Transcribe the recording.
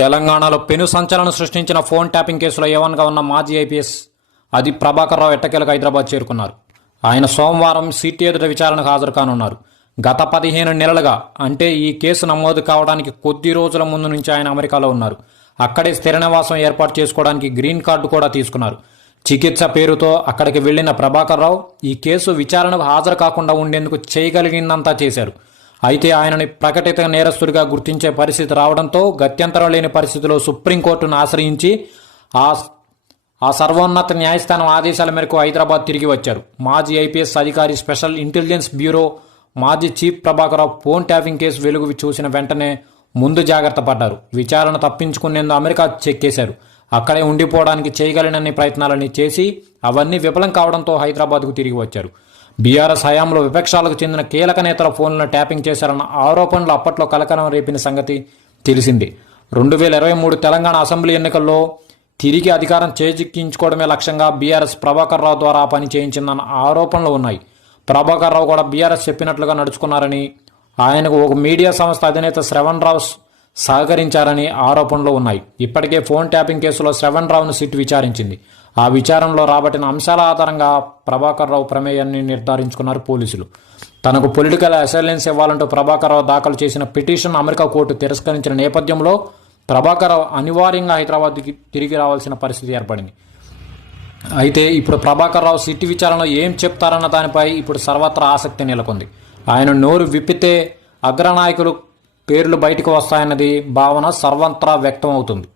తెలంగాణలో పెను సంచలనం సృష్టించిన ఫోన్ ట్యాపింగ్ కేసులో ఏవన్గా ఉన్న మాజీ ఐపీఎస్ అది ప్రభాకర్ రావు ఎట్టకేలకు హైదరాబాద్ చేరుకున్నారు. ఆయన సోమవారం సిటీ ఎదుట విచారణకు హాజరు కానున్నారు. గత 15 నెలలుగా అంటే ఈ కేసు నమోదు కావడానికి కొద్ది రోజుల ముందు నుంచి ఆయన అమెరికాలో ఉన్నారు. అక్కడే స్థిర నివాసం ఏర్పాటు చేసుకోవడానికి గ్రీన్ కార్డు కూడా తీసుకున్నారు. చికిత్స పేరుతో అక్కడికి వెళ్లిన ప్రభాకర్ రావు ఈ కేసు విచారణకు హాజరు కాకుండా ఉండేందుకు చేయగలిగిందంతా చేశారు. అయితే ఆయనని ప్రకటిత నేరస్తుడిగా గుర్తించే పరిస్థితి రావడంతో గత్యంతరం లేని పరిస్థితిలో సుప్రీంకోర్టును ఆశ్రయించి ఆ సర్వోన్నత న్యాయస్థానం ఆదేశాల మేరకు హైదరాబాద్ తిరిగి వచ్చారు. మాజీ ఐపీఎస్ అధికారి, స్పెషల్ ఇంటెలిజెన్స్ బ్యూరో మాజీ chief Prabhakar Rao phone tapping case వెలుగు చూసిన వెంటనే ముందు జాగ్రత్త పడ్డారు. విచారణ తప్పించుకునేందుకు అమెరికా చెక్కేశారు. అక్కడే ఉండిపోవడానికి చేయగలిగినన్ని ప్రయత్నాలని చేసి అవన్నీ విఫలం కావడంతో హైదరాబాద్కు తిరిగి వచ్చారు. బీఆర్ఎస్ హయాంలో విపక్షాలకు చెందిన కీలక నేతల ఫోన్లను ట్యాపింగ్ చేశారన్న ఆరోపణలు అప్పట్లో కలకలం రేపిన సంగతి తెలిసింది. 2023 తెలంగాణ అసెంబ్లీ ఎన్నికల్లో తిరిగి అధికారం చేజిక్కించుకోవడమే లక్ష్యంగా బీఆర్ఎస్ ప్రభాకర్ రావు ద్వారా పని చేయించిందన్న ఆరోపణలు ఉన్నాయి. ప్రభాకర్ రావు కూడా బీఆర్ఎస్ చెప్పినట్లుగా నడుచుకున్నారని, ఆయనకు ఒక మీడియా సంస్థ అధినేత శ్రవణ్ రావు సహకరించారని ఆరోపణలు ఉన్నాయి. ఇప్పటికే ఫోన్ ట్యాపింగ్ కేసులో శ్రవణ్ రావును సిట్ విచారించింది. ఆ విచారణలో రాబట్టిన అంశాల ఆధారంగా ప్రభాకర్ రావు ప్రమేయాన్ని నిర్ధారించుకున్నారు పోలీసులు. తనకు పొలిటికల్ అసైలెన్స్ ఇవ్వాలంటూ ప్రభాకర్ రావు దాఖలు చేసిన పిటిషన్ అమెరికా కోర్టు తిరస్కరించిన నేపథ్యంలో ప్రభాకర్ రావు అనివార్యంగా హైదరాబాద్కి తిరిగి రావాల్సిన పరిస్థితి ఏర్పడింది. అయితే ఇప్పుడు ప్రభాకర్ రావు సిట్ విచారణలో ఏం చెప్తారన్న దానిపై ఇప్పుడు సర్వత్రా ఆసక్తి నెలకొంది. ఆయన నోరు విప్పితే అగ్రనాయకులు పేర్లు బయటకు వస్తాయన్నది భావన సర్వత్రా వ్యక్తం అవుతుంది.